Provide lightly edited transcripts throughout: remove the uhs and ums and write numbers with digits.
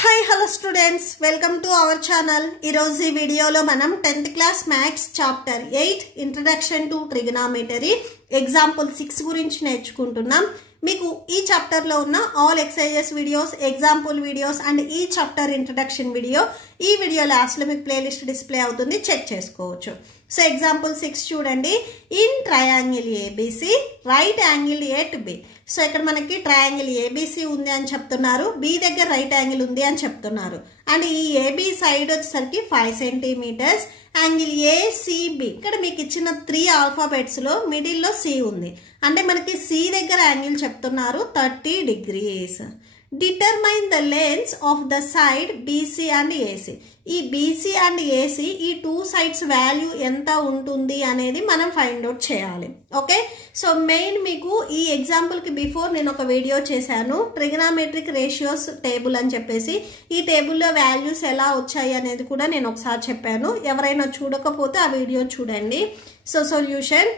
Hi hello students, welcome to our channel. ఈరోజు ఈ వీడియోలో మనం 10th class maths chapter 8 introduction to trigonometry example 6 గురించి నేర్చుకుంటున్నాం. మీకు ఈ చాప్టర్లో ఉన్న all exercises videos, example videos and ఈ చాప్టర్ ఇంట్రడక్షన్ వీడియో ఈ వీడియో లాస్ట్లో మీకు ప్లేలిస్ట్ డిస్ప్లే అవుతుంది, చెక్ చేసుకోవచ్చు. సో ఎగ్జాంపుల్ 6 చూడండి. In triangle ABC right angle A to B. So ఇక్కడ మనకి ట్రయాంగిల్ ఏబిసి ఉంది అని చెప్తున్నారు, బి దగ్గర రైట్ యాంగిల్ ఉంది అని చెప్తున్నారు. అండ్ ఈ ఏబి సైడ్ వచ్చేసరికి 5 సెంటీమీటర్స్, యాంగిల్ ఏసిబి. ఇక్కడ మీకు ఇచ్చిన 3 ఆల్ఫాబెట్స్ లో మిడిల్ లో సి ఉంది, అంటే మనకి సి దగ్గర యాంగిల్ చెప్తున్నారు 30 degrees. Determine the lens of the side BC and AC. ఈ బీసీ అండ్ ఏసీ ఈ 2 సైడ్స్ వాల్యూ ఎంత ఉంటుంది అనేది మనం ఫైండ్ అవుట్ చేయాలి. ఓకే, సో మెయిన్ మీకు ఈ ఎగ్జాంపుల్ కి బిఫోర్ నేను ఒక వీడియో చేశాను, ట్రిగనామెట్రిక్ రేషియోస్ టేబుల్ అని చెప్పేసి. ఈ టేబుల్లో వాల్యూస్ ఎలా వచ్చాయి అనేది కూడా నేను ఒకసారి చెప్పాను. ఎవరైనా చూడకపోతే ఆ వీడియో చూడండి. సో సొల్యూషన్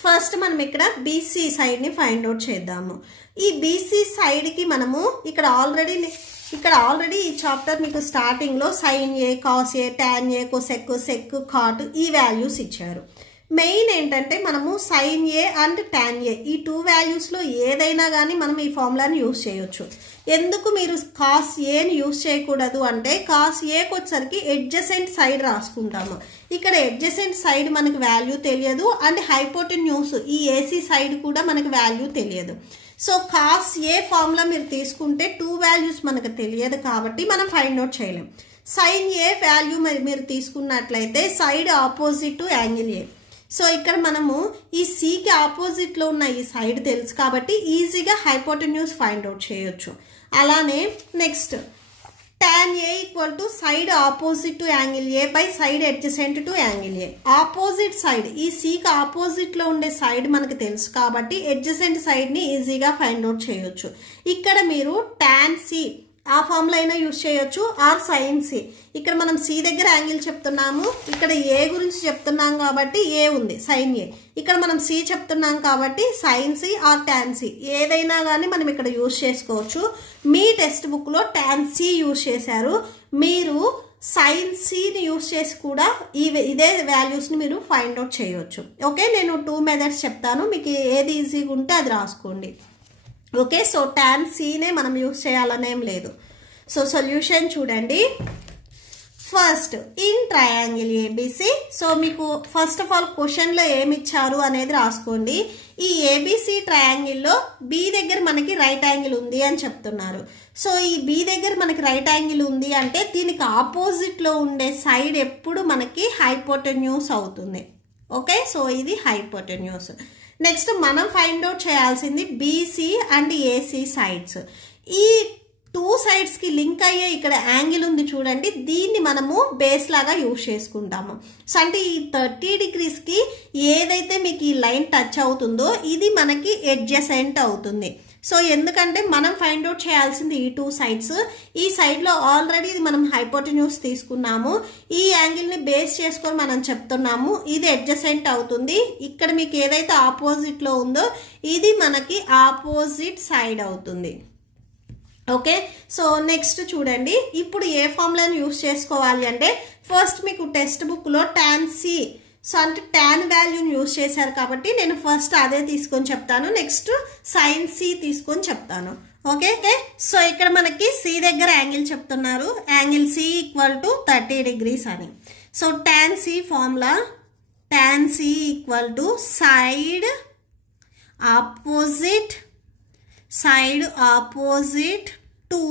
ఫస్ట్ మనం ఇక్కడ బీసీ సైడ్ ని ఫైండ్ అవుట్ చేద్దాము. ఈ బీసీ సైడ్ కి మనము ఇక్కడ ఆల్రెడీ ఈ చాప్టర్ మీకు స్టార్టింగ్ లో sine A, cos A, tan A, cosec, sec, cot ఈ వాల్యూస్ ఇచ్చారు. మెయిన్ ఏంటంటే మనము sine A and tan A ఈ 2 వాల్యూస్ లో ఏదైనా కానీ మనం ఈ ఫార్ములాని యూజ్ చేయొచ్చు. ఎందుకు మీరు కాస్ ఏని యూజ్ చేయకూడదు అంటే, కాస్ ఏకి వచ్చేసరికి ఎడ్జసెంట్ సైడ్ రాసుకుంటాము. ఇక్కడ ఎడ్జసెంట్ సైడ్ మనకు వాల్యూ తెలియదు, అండ్ హైపోటెన్యూస్ ఈ ఏసీ సైడ్ కూడా మనకు వాల్యూ తెలియదు. సో కాస్ ఏ ఫార్ములా మీరు తీసుకుంటే 2 వాల్యూస్ మనకు తెలియదు కాబట్టి మనం ఫైండ్ అవుట్ చేయలేం. సైన్ ఏ వాల్యూ మీరు తీసుకున్నట్లయితే side opposite to angle A. So ఇక్కడ మనము ఈ సికి ఆపోజిట్ లో ఉన్న ఈ సైడ్ తెలుసు కాబట్టి ఈజీగా హైపోటెన్యూస్ ఫైండ్ అవుట్ చేయొచ్చు. అలానే next tan A equal to side opposite to angle A by side adjacent to angle A. Opposite side ఈ సికి ఆపోజిట్ లో ఉండే సైడ్ మనకు తెలుసు కాబట్టి అడ్జసెంట్ సైడ్ ని ఈజీగా ఫైండ్ అవుట్ చేయొచ్చు. ఇక్కడ మీరు tan C ఆ ఫార్ములా అయినా యూజ్ చేయొచ్చు, ఆర్ సైన్ సి. ఇక్కడ మనం సి దగ్గర యాంగిల్ చెప్తున్నాము, ఇక్కడ ఏ గురించి చెప్తున్నాం కాబట్టి ఏ ఉంది సైన్ ఏ. ఇక్కడ మనం సి చెప్తున్నాం కాబట్టి sine C or tan C ఏదైనా కానీ మనం ఇక్కడ యూజ్ చేసుకోవచ్చు. మీ టెక్స్ట్ బుక్ లో టాన్ సి యూజ్ చేశారు, మీరు సైన్ సిని యూజ్ చేసి కూడా ఇదే వాల్యూస్ ని మీరు ఫైండ్ అవుట్ చేయొచ్చు. ఓకే, నేను 2 మెథడ్స్ చెప్తాను, మీకు ఏది ఈజీగా ఉంటే అది రాసుకోండి. ఓకే, సో టాన్ సీనే మనం యూజ్ చేయాలనేం లేదు. సో సొల్యూషన్ చూడండి. First in triangle ABC. So మీకు ఫస్ట్ ఆఫ్ ఆల్ క్వశ్చన్లో ఏమి ఇచ్చారు అనేది రాసుకోండి. ఈ ఏబిసి ట్రయాంగిల్లో బి దగ్గర మనకి రైట్ యాంగిల్ ఉంది అని చెప్తున్నారు. సో ఈ బి దగ్గర మనకి రైట్ యాంగిల్ ఉంది అంటే దీనికి ఆపోజిట్లో ఉండే సైడ్ ఎప్పుడు మనకి హైపోటెన్యూస్ అవుతుంది. ఓకే, సో ఇది హైపోటెన్యూస్. నెక్స్ట్ మనం ఫైండ్ అవుట్ చేయాల్సింది బీసీ అండ్ ఏసీ సైడ్స్. ఈ 2 సైడ్స్ కి లింక్ అయ్యే ఇక్కడ యాంగిల్ ఉంది చూడండి, దీన్ని మనము బేస్ లాగా యూజ్ చేసుకుంటాము. సో అంటే ఈ 30 degrees కి ఏదైతే మీకు ఈ లైన్ టచ్ అవుతుందో ఇది మనకి అడ్జసెంట్ అవుతుంది. సో ఎందుకంటే మనం ఫైండ్ అవుట్ చేయాల్సింది ఈ 2 సైడ్స్. ఈ సైడ్ లో ఆల్రెడీ మనం హైపోటెన్యూస్ తీసుకున్నాము, ఈ యాంగిల్ ని బేస్ చేసుకొని మనం చెప్తున్నాము ఇది అడ్జసెంట్ అవుతుంది. ఇక్కడ మీకు ఏదైతే ఆపోజిట్ లో ఉందో ఇది మనకి ఆపోజిట్ సైడ్ అవుతుంది. ఓకే, సో నెక్స్ట్ చూడండి. ఇప్పుడు ఏ ఫార్ములాని యూజ్ చేసుకోవాలి అంటే, ఫస్ట్ మీకు టెక్స్ట్ బుక్ లో టాన్ సి, సో అంటే టాన్ వాల్యూని యూజ్ చేశారు కాబట్టి నేను ఫస్ట్ అదే తీసుకొని చెప్తాను, నెక్స్ట్ సైన్ సి తీసుకొని చెప్తాను. ఓకే, సో ఇక్కడ మనకి సి దగ్గర యాంగిల్ చెప్తున్నారు, angle C equal to 30 degrees అని. So tan C formula, tan C equal to side opposite to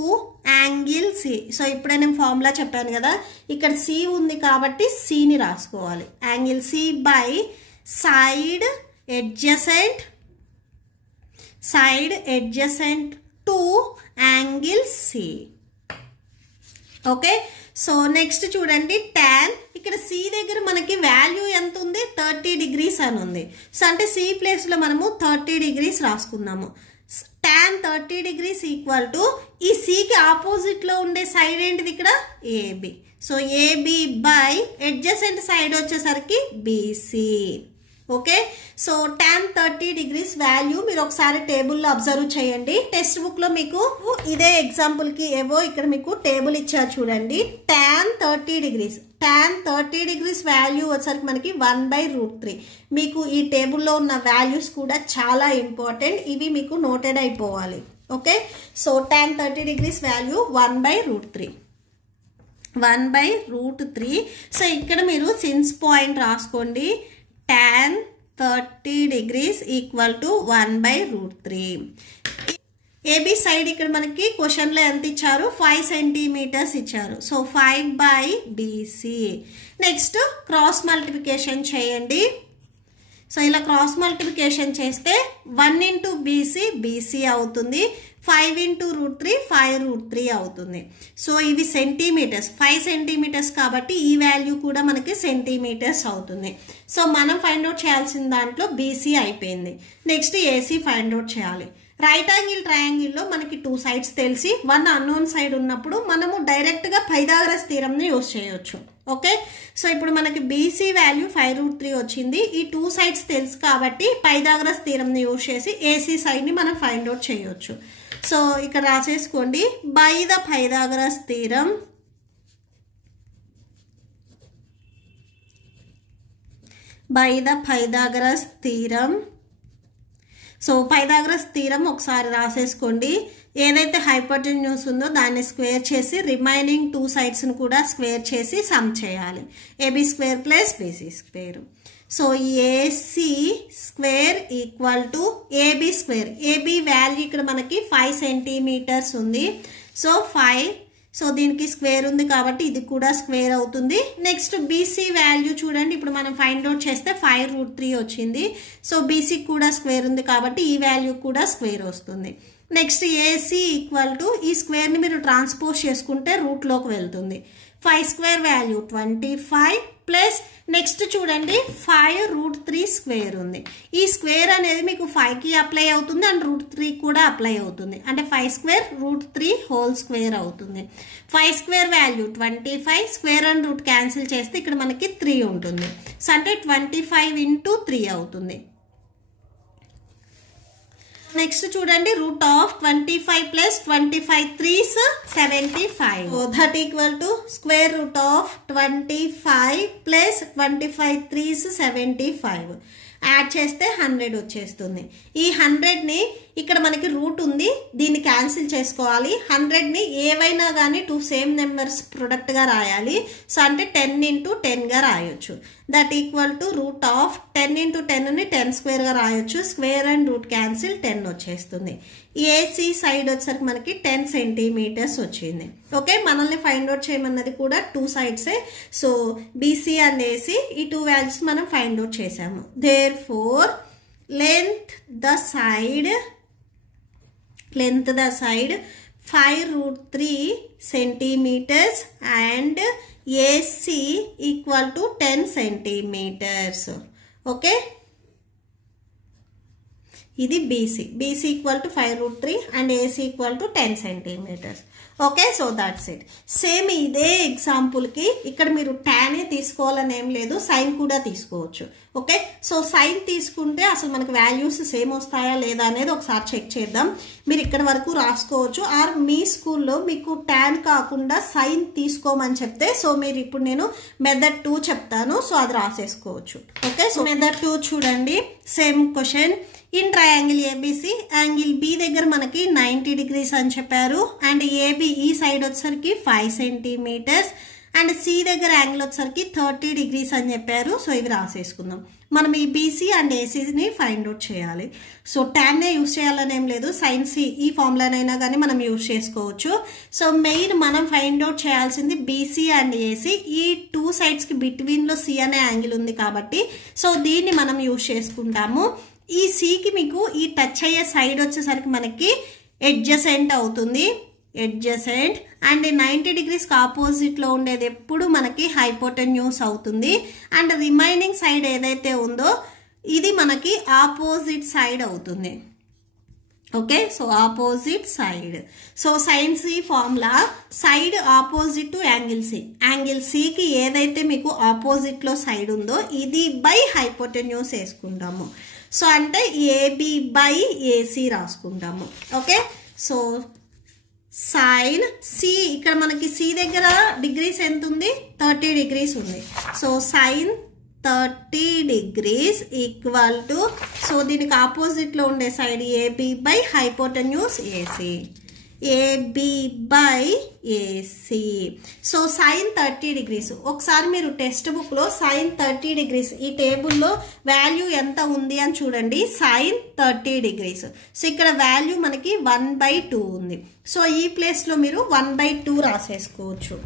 angle C. So ఇప్పుడే నేను ఫార్ములా చెప్పాను కదా, ఇక్కడ సి ఉంది కాబట్టి సిని రాసుకోవాలి. Angle C by side adjacent to angle C. Okay, so next చూడండి టాన్. ఇక్కడ సి దగ్గర మనకి వాల్యూ ఎంత ఉంది, 30 degrees అని ఉంది. సో అంటే సి ప్లేస్ లో మనము 30 degrees రాసుకున్నాము. tan 30 degrees ఈక్వల్ టు ఈ సికి ఆపోజిట్ లో ఉండే సైడ్ ఏంటిది ఇక్కడ AB. So AB by adjacent side వచ్చేసరికి BC. Okay, so tan 30 degrees value మీరు ఒకసారి టేబుల్లో అబ్జర్వ్ చేయండి. టెక్స్ట్ బుక్లో మీకు ఇదే ఎగ్జాంపుల్కి ఏవో ఇక్కడ మీకు టేబుల్ ఇచ్చారు చూడండి. tan 30 degrees వాల్యూ వచ్చరికి మనకి 1/√3. మీకు ఈ టేబుల్లో ఉన్న వాల్యూస్ కూడా చాలా ఇంపార్టెంట్, ఇవి మీకు నోటెడ్ అయిపోవాలి. Okay, so tan 30 degrees value 1/√3. So ఇక్కడ మీరు సిన్స్ పాయింట్ రాసుకోండి. tan 30 degrees equal to 1/√3. AB side ఇక్కడ మనకి క్వశ్చన్లో ఎంత ఇచ్చారు, 5 సెంటీమీటర్స్ ఇచ్చారు. So 5/BC. Next cross multiplication చేయండి. సో ఇలా క్రాస్ మల్టిప్లికేషన్ చేస్తే 1 into BC అవుతుంది, 5 into √3 5√3 అవుతుంది. సో ఇవి సెంటీమీటర్స్, 5 సెంటీమీటర్స్ కాబట్టి ఈ వాల్యూ కూడా మనకి సెంటీమీటర్స్ అవుతుంది. సో మనం ఫైండ్ అవుట్ చేయాల్సిన దాంట్లో BC అయిపోయింది. నెక్స్ట్ AC ఫైండ్ అవుట్ చేయాలి. రైట్ యాంగిల్ ట్రయాంగిల్లో మనకి 2 సైడ్స్ తెలిసి 1 అన్నోన్ సైడ్ ఉన్నప్పుడు మనము డైరెక్ట్గా పైథాగరస్ థీరంని యూజ్ చేయొచ్చు. ఓకే, సో ఇప్పుడు మనకి BC వాల్యూ 5√3 వచ్చింది. ఈ 2 సైడ్స్ తెలుసు కాబట్టి పైథాగరస్ థీరంని యూజ్ చేసి AC సైడ్ని మనం ఫైండ్ అవుట్ చేయొచ్చు. సో ఇక్కడ రాసేసుకోండి, by the Pythagoras theorem so Pythagoras theorem ఒకసారి రాసేసుకోండి. ఏదైతే హైపోటెన్యూస్ ఉందో దాన్ని స్క్వేర్ చేసి రిమైనింగ్ 2 సైడ్స్ని కూడా స్క్వేర్ చేసి సమ్ చేయాలి. AB² + BC². So AC² equal to AB². AB value ఇక్కడ మనకి 5 సెంటీమీటర్స్ ఉంది. సో 5, సో దీనికి స్క్వేర్ ఉంది కాబట్టి ఇది కూడా స్క్వేర్ అవుతుంది. నెక్స్ట్ BC వాల్యూ చూడండి, ఇప్పుడు మనం ఫైండ్ అవుట్ చేస్తే 5√3 వచ్చింది. సో BC కూడా స్క్వేర్ ఉంది కాబట్టి ఈ వాల్యూ కూడా స్క్వేర్ వస్తుంది. నెక్స్ట్ AC ఈక్వల్ టు ఈ స్క్వేర్ని మీరు ట్రాన్స్పోజ్ చేసుకుంటే రూట్లోకి వెళ్తుంది. 5² వాల్యూ 25 ప్లస్ నెక్స్ట్ చూడండి 5√3 స్క్వేర్ ఉంది. ఈ స్క్వేర్ అనేది మీకు 5కి అప్లై అవుతుంది అండ్ √3 కూడా అప్లై అవుతుంది. అంటే 5² √3 హోల్ స్క్వేర్ అవుతుంది. 5² value 25, square and root cancel చేస్తే ఇక్కడ మనకి 3 ఉంటుంది. సో అంటే 25 into 3 అవుతుంది. నెక్స్ట్ చూడండి, √25 + 25 3s 75. So that equal to √25 + 25 3s 75. Add చేస్తే 100 వచ్చేస్తుంది. ఈ 100ని ఇక్కడ మనకి రూట్ ఉంది, దీన్ని క్యాన్సిల్ చేసుకోవాలి. 100ని ఏవైనా కానీ 2 సేమ్ నెంబర్స్ ప్రొడక్ట్గా రాయాలి. సో అంటే 10 into 10గా రాయొచ్చు. దట్ ఈక్వల్ టు √10 into 10ని 10² గా రాయొచ్చు. స్క్వేర్ అండ్ రూట్ క్యాన్సిల్ 10 వచ్చేస్తుంది. AC సైడ్ వచ్చేసరికి మనకి 10 సెంటీమీటర్స్ వచ్చింది. ఓకే, మనల్ని ఫైండ్ అవుట్ చేయమన్నది కూడా 2 సైడ్సే. సో BC అండ్ AC ఈ 2 వాల్యూస్ మనం ఫైండ్ అవుట్ చేసాము. Therefore length the side 5√3 centimeters and AC equal to 10 centimeters. Okay, ఇది BC equal to 5√3 and AC equal to 10 centimetres. Okay, so that's it. Same ఇదే ఎగ్జాంపుల్కి ఇక్కడ మీరు tan తీసుకోవాలని ఏం లేదు, సైన్ కూడా తీసుకోవచ్చు. ఓకే, సో సైన్ తీసుకుంటే అసలు మనకి వాల్యూస్ సేమ్ వస్తాయా లేదా అనేది ఒకసారి చెక్ చేద్దాం. మీరు ఇక్కడ వరకు రాసుకోవచ్చు. ఆర్ మీ స్కూల్లో మీకు tan కాకుండా సైన్ తీసుకోమని చెప్తే, సో మీరు ఇప్పుడు నేను మెథడ్ 2 చెప్తాను, సో అది రాసేసుకోవచ్చు. ఓకే, సో మెథడ్ 2 చూడండి. Same question. In triangle ABC angle B దగ్గర మనకి 90 degrees అని చెప్పారు. అండ్ AB ఈ సైడ్ వచ్చేసరికి 5 సెంటీమీటర్స్ అండ్ C దగ్గర యాంగిల్ వచ్చేసరికి 30 degrees అని చెప్పారు. సో ఇవి రాసేసుకుందాం. మనం ఈ BC అండ్ ACని ఫైండ్ అవుట్ చేయాలి. సో tan యూజ్ చేయాలని ఏం లేదు, sin C ఈ ఫార్ములానైనా కానీ మనం యూజ్ చేసుకోవచ్చు. సో మెయిన్ మనం ఫైండ్ అవుట్ చేయాల్సింది BC అండ్ AC. ఈ 2 సైడ్స్కి బిట్వీన్లో C అనే యాంగిల్ ఉంది కాబట్టి సో దీన్ని మనం యూజ్ చేసుకుంటాము. ఈ Cకి మీకు ఈ టచ్ అయ్యే సైడ్ వచ్చేసరికి మనకి ఎడ్జసెంట్ అవుతుంది, ఎడ్జసెంట్. అండ్ 90 degrees ఆపోజిట్లో ఉండేది ఎప్పుడు మనకి హైపోటెన్యూస్ అవుతుంది. అండ్ రిమైనింగ్ సైడ్ ఏదైతే ఉందో ఇది మనకి ఆపోజిట్ సైడ్ అవుతుంది. Okay, so opposite side. So sine C formula side opposite to angle C. Angle సికి ఏదైతే మీకు ఆపోజిట్లో సైడ్ ఉందో ఇది బై హైపోటెన్యూస్ వేసుకుంటాము. సో అంటే ఏబి బై ఏసి రాసుకుంటాము. ఓకే, సో సైన్ సి, ఇక్కడ మనకి సి దగ్గర డిగ్రీస్ ఎంత ఉంది? 30 degrees ఉంది. So sine 30 degrees equal to, so దీనికి ఆపోజిట్లో ఉండే side AB by hypotenuse AC. AB by AC. So sine 30 degrees. ఒకసారి మీరు టెక్స్ట్ బుక్లో సైన్ 30 degrees ఈ టేబుల్లో వాల్యూ ఎంత ఉంది అని చూడండి. Sine 30 degrees. సో ఇక్కడ వాల్యూ మనకి 1/2 ఉంది. సో ఈ ప్లేస్లో మీరు 1/2 రాసేసుకోవచ్చు.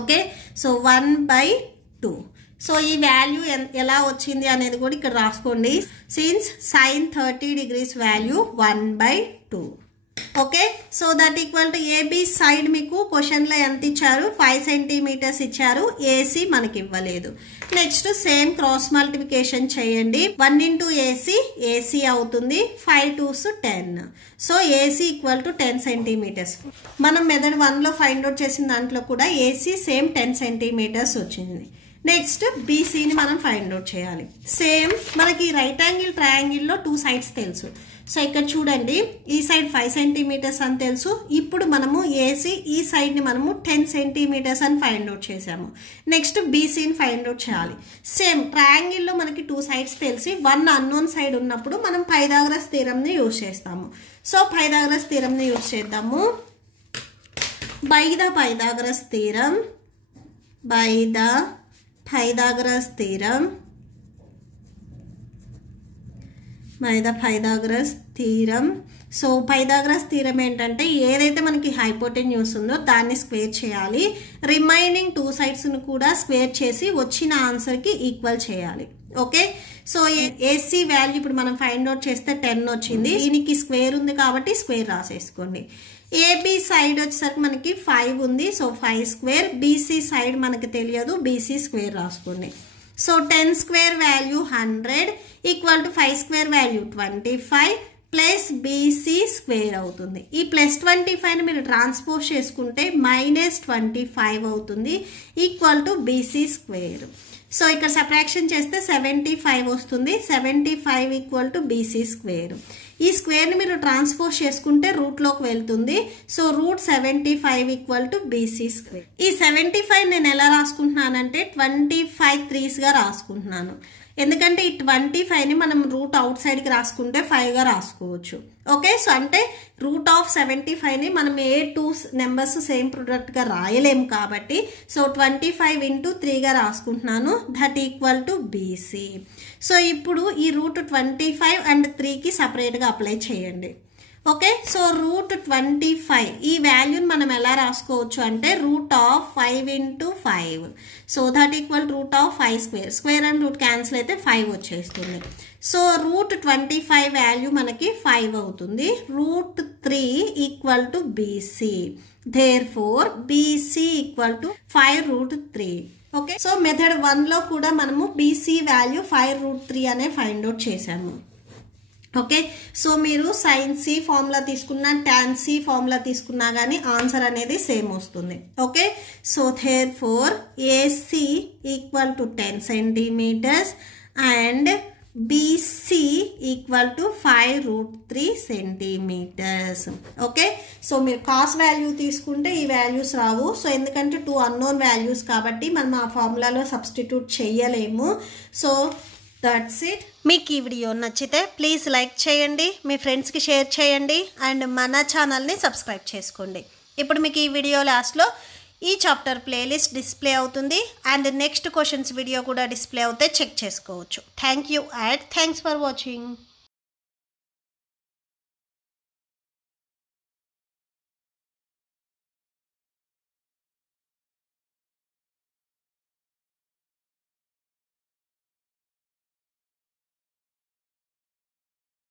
Okay, so 1/2. సో ఈ వాల్యూ ఎలా వచ్చింది అనేది కూడా ఇక్కడ రాసుకోండి. Since sine 30 degrees value 1/2. Okay, so that equal to AB side మీకు క్వశ్చన్లో ఎంత ఇచ్చారు? 5 centimeters ఇచ్చారు. ఏసీ మనకి ఇవ్వలేదు. నెక్స్ట్ సేమ్ క్రాస్ మల్టిప్లికేషన్ చేయండి. 1 into ఏసీ, ఏసీ అవుతుంది. 5 2s 10. So AC equal to 10 centimeters. మనం మెథడ్ 1లో ఫైండ్ అవుట్ చేసిన దాంట్లో కూడా ఏసీ సేమ్ 10 centimeters వచ్చింది. నెక్స్ట్ బీసీని మనం ఫైండ్ అవుట్ చేయాలి. సేమ్ మనకి రైట్ యాంగిల్ ట్రయాంగిల్లో 2 sides తెలుసు. సో ఇక్కడ చూడండి, ఈ సైడ్ 5 centimeters అని తెలుసు. ఇప్పుడు మనము ఏసీ ఈ సైడ్ని మనము 10 centimeters అని ఫైండ్ అవుట్ చేసాము. నెక్స్ట్ బీసీని ఫైండ్ అవుట్ చేయాలి. సేమ్ ట్రయాంగిల్లో మనకి 2 sides తెలిసి 1 అన్నోన్ సైడ్ ఉన్నప్పుడు మనం పైథాగరస్ థీరంని యూజ్ చేస్తాము. సో పైథాగరస్ థీరంని యూజ్ చేద్దాము. By the Pythagoras theorem, by the Pythagoras theorem, by the Pythagoras theorem. So Pythagoras theorem ఏంటంటే ఏదైతే మనకి హైపోటెన్యూస్ ఉందో దాన్ని స్క్వేర్ చేయాలి. రిమైనింగ్ 2 sides కూడా స్క్వేర్ చేసి వచ్చిన ఆన్సర్కి ఈక్వల్ చేయాలి. ఓకే, సో ఏసీ వాల్యూ ఇప్పుడు మనం ఫైండ్ అవుట్ చేస్తే 10 వచ్చింది. దీనికి స్క్వేర్ ఉంది కాబట్టి స్క్వేర్ రాసేసుకోండి. ఏబి సైడ్ వచ్చేసరికి మనకి 5 ఉంది. So 5 square. బీసీ సైడ్ మనకి తెలియదు, బీసీ స్క్వేర్ రాసుకోండి. So 10 square value 100 equal to 5 square value 25 plus BC square అవుతుంది. ఈ +25ని మీరు ట్రాన్స్పోజ్ చేసుకుంటే -25 అవుతుంది equal to BC square. So ఇక్కడ సబ్ట్రాక్షన్ చేస్తే 75 వస్తుంది. 75 ఈక్వల్ టు బీసీ స్క్వేర్. ఈ స్క్వేర్ని మీరు ట్రాన్స్పోజ్ చేసుకుంటే రూట్లోకి వెళ్తుంది. So √75 equal to BC square. ఈ 75 నేను ఎలా రాసుకుంటున్నానంటే 25 3sగా రాసుకుంటున్నాను. ఎందుకంటే ఈ 25ని మనం రూట్ అవుట్ సైడ్కి రాసుకుంటే 5గా రాసుకోవచ్చు. ఓకే, సో అంటే √75ని మనం ఏ 2 numbers సేమ్ ప్రొడక్ట్గా రాయలేము కాబట్టి సో 25 into 3గా రాసుకుంటున్నాను. That equal to BC. So ఇప్పుడు ఈ √25 and 3కి సపరేట్గా అప్లై చేయండి. ఓకే, సో √25 ఈ వాల్యూని మనం ఎలా రాసుకోవచ్చు అంటే √5 into 5. So that equal √5 square. Square and root cancel అయితే 5 వచ్చేస్తుంది. సో √25 వాల్యూ మనకి 5 అవుతుంది. √3 equal to BC. Therefore BC equal to 5√3. Okay, so method 1లో కూడా మనము బీసీ వాల్యూ 5√3 అనే ఫైండ్ అవుట్ చేసాము. ఓకే, సో మీరు సైన్ సి ఫార్ములా తీసుకున్నా టాన్ సి ఫార్ములా తీసుకున్నా కానీ ఆన్సర్ అనేది సేమ్ వస్తుంది. Okay, so therefore AC equal to 10 centimeters and BC equal to 5√3 centimeters. Okay, so మీరు కాస్ వాల్యూ తీసుకుంటే ఈ వాల్యూస్ రావు. సో ఎందుకంటే 2 unknown వాల్యూస్ కాబట్టి మనం ఆ ఫార్ములాలో సబ్స్టిట్యూట్ చేయలేము. So that's it. మీకు ఈ వీడియో నచ్చితే ప్లీజ్ లైక్ చేయండి, మీ ఫ్రెండ్స్కి షేర్ చేయండి అండ్ మన ఛానల్ని సబ్స్క్రైబ్ చేసుకోండి. ఇప్పుడు మీకు ఈ వీడియో లాస్ట్లో ఈ చాప్టర్ ప్లేలిస్ట్ డిస్ప్లే అవుతుంది అండ్ నెక్స్ట్ క్వశ్చన్స్ వీడియో కూడా డిస్ప్లే అవుతే చెక్ చేసుకోవచ్చు. Thank you and thanks for watching.